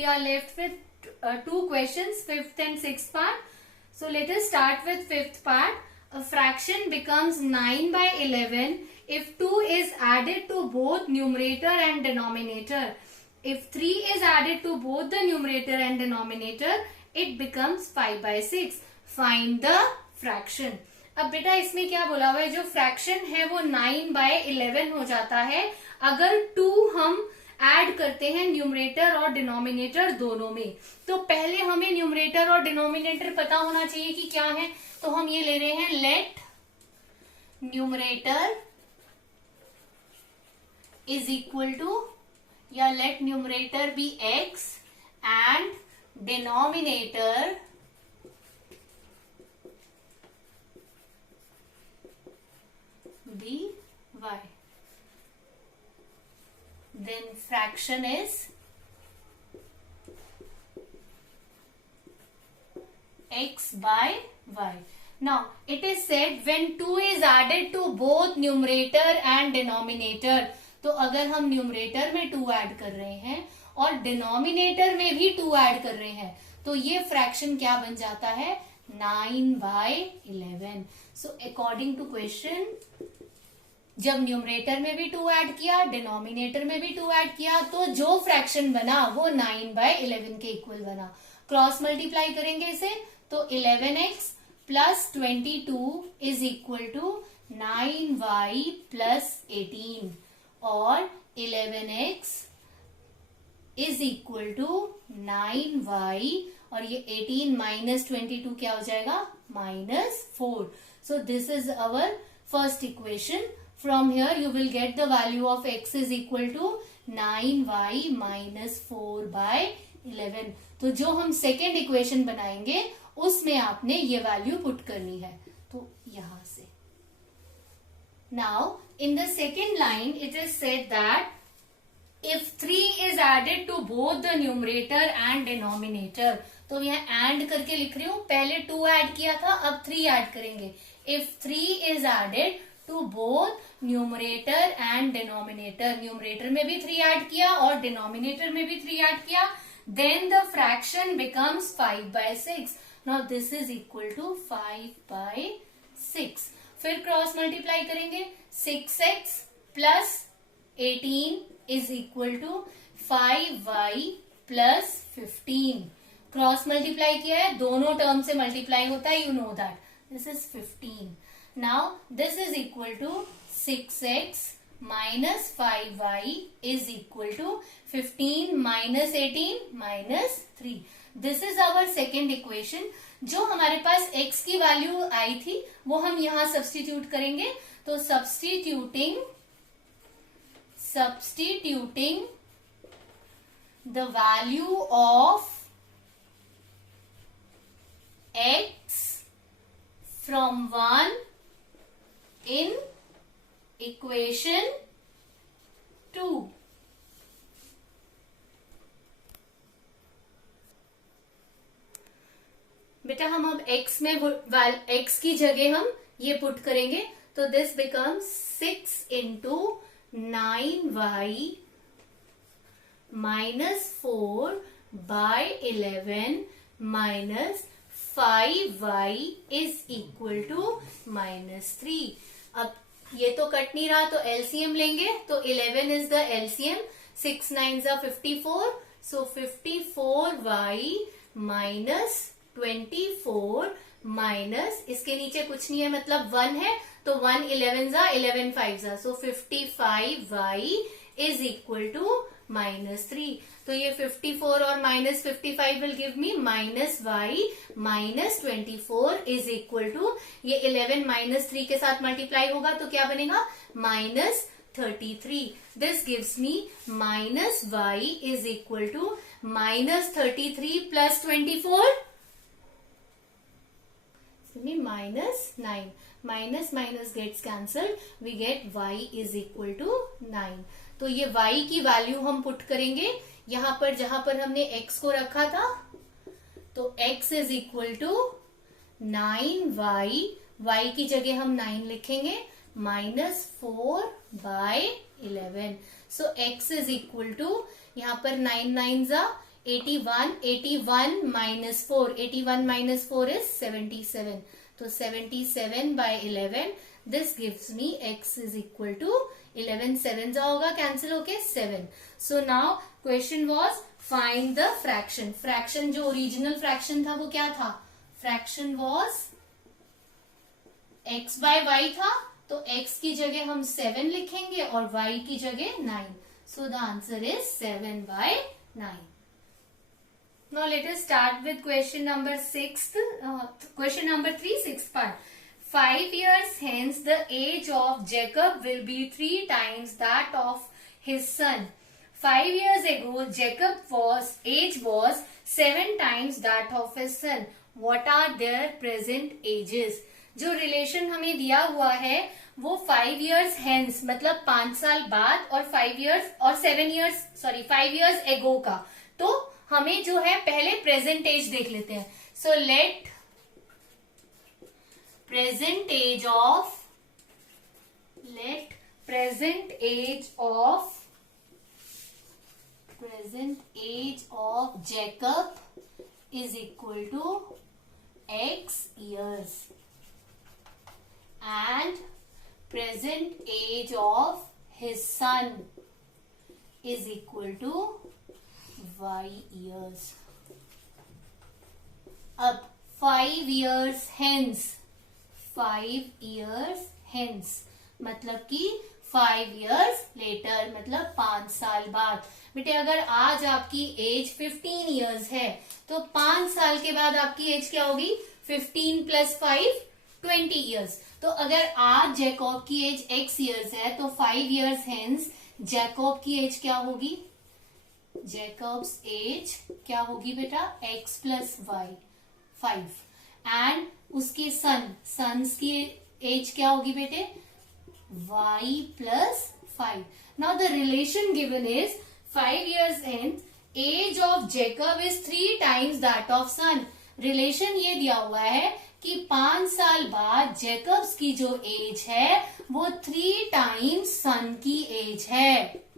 we are left with two questions, fifth and sixth part. So let us start with fifth part. A fraction becomes 9 by 11 if 2 is added to both numerator and denominator. If 3 is added to both the numerator and denominator, it becomes 5 by 6. Find the fraction. अब बेटा इसमें क्या बोला हुआ है, जो fraction है वो 9 by 11 हो जाता है अगर 2 हम ऐड करते हैं न्यूमरेटर और डिनोमिनेटर दोनों में। तो पहले हमें न्यूमरेटर और डिनोमिनेटर पता होना चाहिए कि क्या है। तो हम ये ले रहे हैं, let numerator is equal to, या let numerator be x and denominator be y. Then fraction is x by y. Now it is said when 2 is added to both numerator and denominator. तो अगर हम numerator में 2 add कर रहे हैं और denominator में भी 2 ऐड कर रहे हैं तो ये फ्रैक्शन क्या बन जाता है, 9 by 11. So according to question, जब न्यूमरेटर में भी 2 ऐड किया, डिनोमिनेटर में भी 2 ऐड किया, तो जो फ्रैक्शन बना वो 9 by 11 के इक्वल बना। क्रॉस मल्टीप्लाई करेंगे इसे तो 11x plus 22 is equal to 9y plus 18 और 11x is equal to 9y और ये 18 माइनस 22 क्या हो जाएगा, -4. So this is our first equation. From here you will get the value of x is equal to 9y minus 4 by 11. तो जो हम second equation बनाएंगे उसमें आपने ये वैल्यू पुट करनी है। तो यहां से now in the second line it is said that if 3 is added to both the numerator and denominator, तो यहाँ एंड करके लिख रही हूं, पहले 2 ऐड किया था अब 3 ऐड करेंगे। if 3 is added to both numerator and denominator, numerator में भी 3 ऐड किया और डिनोमिनेटर में भी 3 ऐड किया, then the fraction becomes 5 by 6. now this is equal to 5 by 6. फिर क्रॉस मल्टीप्लाई करेंगे, 6x plus 18 is equal to 5y plus 15. Cross multiply किया है, दोनों टर्म से मल्टीप्लाई होता है, you know that. This is 15. Now this is equal to 6x minus 5y is equal to 15 minus 18 minus 3. This is our second equation. जो हमारे पास x की वैल्यू आई थी वो हम यहां सब्स्टिट्यूट करेंगे. तो substituting the value of x from 1 in equation 2. बेटा हम अब x में x की जगह हम ये पुट करेंगे तो this becomes 6 into 9y minus 4 by 11 minus 5y is equal to -3. अब ये तो कट नहीं रहा तो एलसीएम लेंगे तो 11 is the LCM. 6 9s are 54. So 54y minus 24 minus इसके नीचे कुछ नहीं है मतलब 1 है तो 1 11 जा 11 5 जा. So 55y is equal to -3. तो ये 54 और minus 55 will give me -y minus 24 is equal to ये 11 -3 के साथ मल्टीप्लाई होगा तो क्या बनेगा -33. This gives me -y is equal to -33 plus 24 -9. Minus gets cancelled, we get y is equal to 9. तो ये y की वैल्यू हम पुट करेंगे यहां पर जहां पर हमने x को रखा था. तो x is equal to 9y, y की जगह हम 9 लिखेंगे -4 by 11. So x is equal to यहाँ पर 9 9 जा 81, 81 minus 4, 81 minus 4 is 77. तो 77 by 11, this gives me x is equal to 11. 7 जा होगा कैंसिल होके 7. So now question was find the fraction. Fraction जो ओरिजिनल फ्रैक्शन था वो क्या था? Fraction was x by y था, तो x की जगह हम 7 लिखेंगे और y की जगह 9. So the answer is 7 by 9. Now let us start with question number 6. Question number 3, 6th part. 5 years hence the age of Jacob will be 3 times that of his son. 5 years ago Jacob's age was 7 times that of his son. What are their present ages? जो relation हमें दिया हुआ है वो 5 years hence मतलब 5 साल बाद और 5 years और 5 years ago का. तो हमें जो है पहले प्रेजेंट एज देख लेते हैं. So let present age of Jacob is equal to x years and present age of his son is equal to y years. अब 5 years hence मतलब कि 5 years later मतलब 5 साल बाद. बेटे अगर आज आपकी एज 15 years है तो 5 साल के बाद आपकी एज क्या होगी? 15 plus 5 20 years. तो अगर आज जैकब की एज x years है तो 5 years hence जैकब की एज क्या होगी? जैकब्स एज क्या होगी बेटा? x plus y 5. एंड उसके सन्स की एज क्या होगी बेटे? y plus 5. Now the relation given is 5 years hence age of Jacob is 3 times that of son. Relation ये दिया हुआ है कि 5 साल बाद जैकब्स की जो एज है वो 3 times सन की एज है.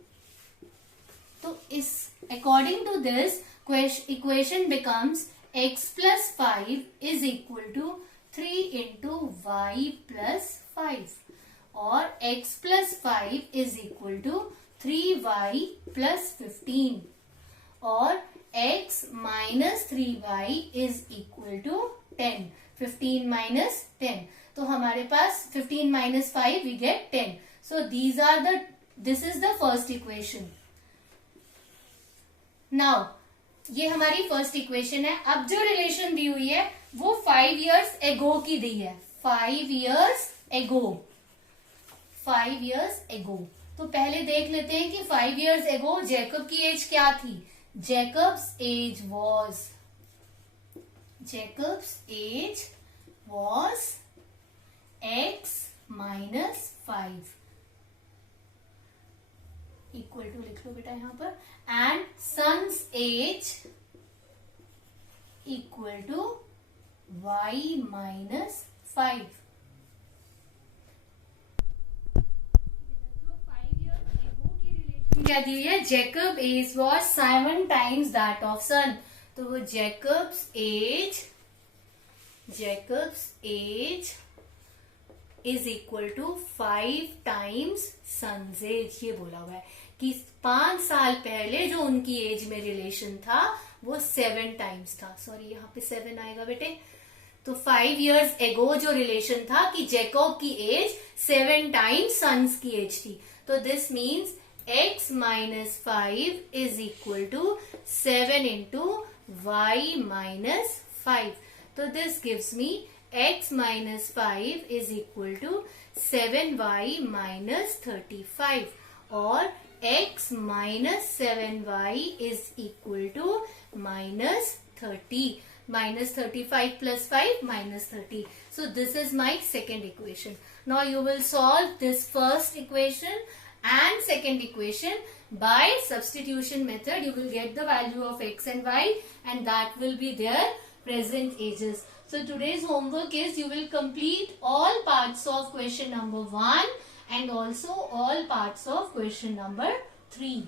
तो इस according to this equation becomes x plus 5 is equal to 3 into y plus 5 और x plus 5 is equal to 3y plus 15 और x minus 3y is equal to 10. 15 minus 10. तो हमारे पास 15 minus 5 we get 10. So this is the first equation. Now ये हमारी first equation है. अब जो relation दी हुई है वो 5 years ago की दी है. 5 years ago. तो पहले देख लेते हैं कि 5 years ago जैकब की एज क्या थी. Jacob's age was x minus 5 equal to लिख लो बेटा यहां पर. And sons age equal to y minus 5. जो 5 years ago की रिलेशन क्या दी है? Jacob age was 7 times that of son. तो वो Jacob's age is equal to 5 times sons age. ये बोला हुआ है कि 5 साल पहले जो उनकी एज में रिलेशन था वो 7 times था. सॉरी यहाँ पे 7 आएगा बेटे. तो 5 years ago जो रिलेशन था कि जैकब की एज 7 times सन्स की एज थी. तो this means x minus 5 is equal to 7 into y minus 5. तो this gives me x minus 5 is equal to 7y minus 35 और x minus 7y is equal to minus 30. Minus 35 plus 5 minus 30. So this is my second equation. Now you will solve this first equation and second equation by substitution method. You will get the value of x and y and that will be their present ages. So today's homework is you will complete all parts of question number 1 and also all parts of question number 3.